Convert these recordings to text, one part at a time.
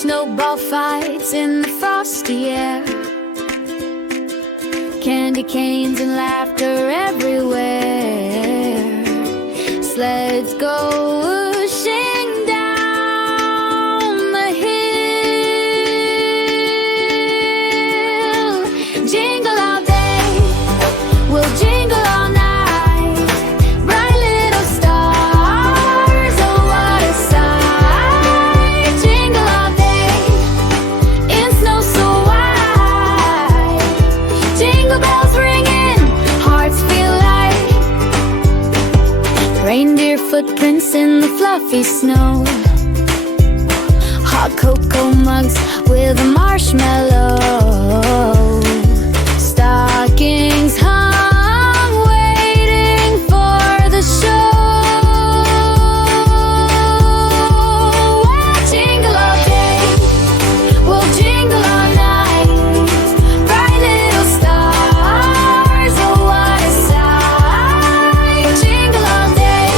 snowball fights in the frosty air, candy canes and laughter everywhere. Sleds go whooshing down the hill. Jingle all day, we'll jingle all night. Bright little stars, oh what a sight. Jingle all day, in snow so white. Jingle bells ringing, hearts feel light. Reindeer footprints in the fluffy snow, hot cocoa mugs with a marshmallow. Stockings hung, waiting for the show. We'll jingle all day, we'll jingle all night. Bright little stars, oh what a sight. Jingle all day,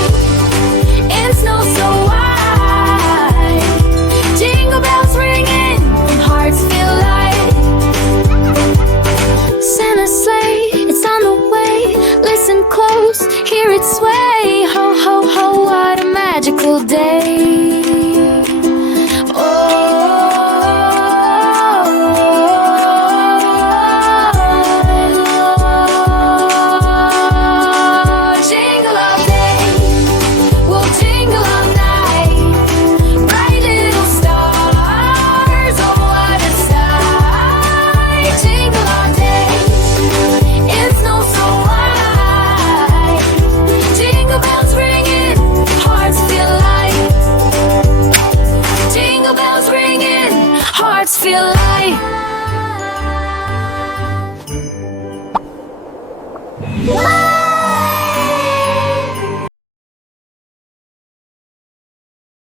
in snow so white. Jingle bells ringing, hearts feel light. Santa's sleigh, it's on the way. Listen close, hear it sway. Ho, ho, ho, what a magical day. Jingle all day, we'll jingle all night. Bright little stars, oh what a sight. Jingle all day, in snow so white. Jingle bells ringing, hearts feel light. Jingle bells ringing, hearts feel light.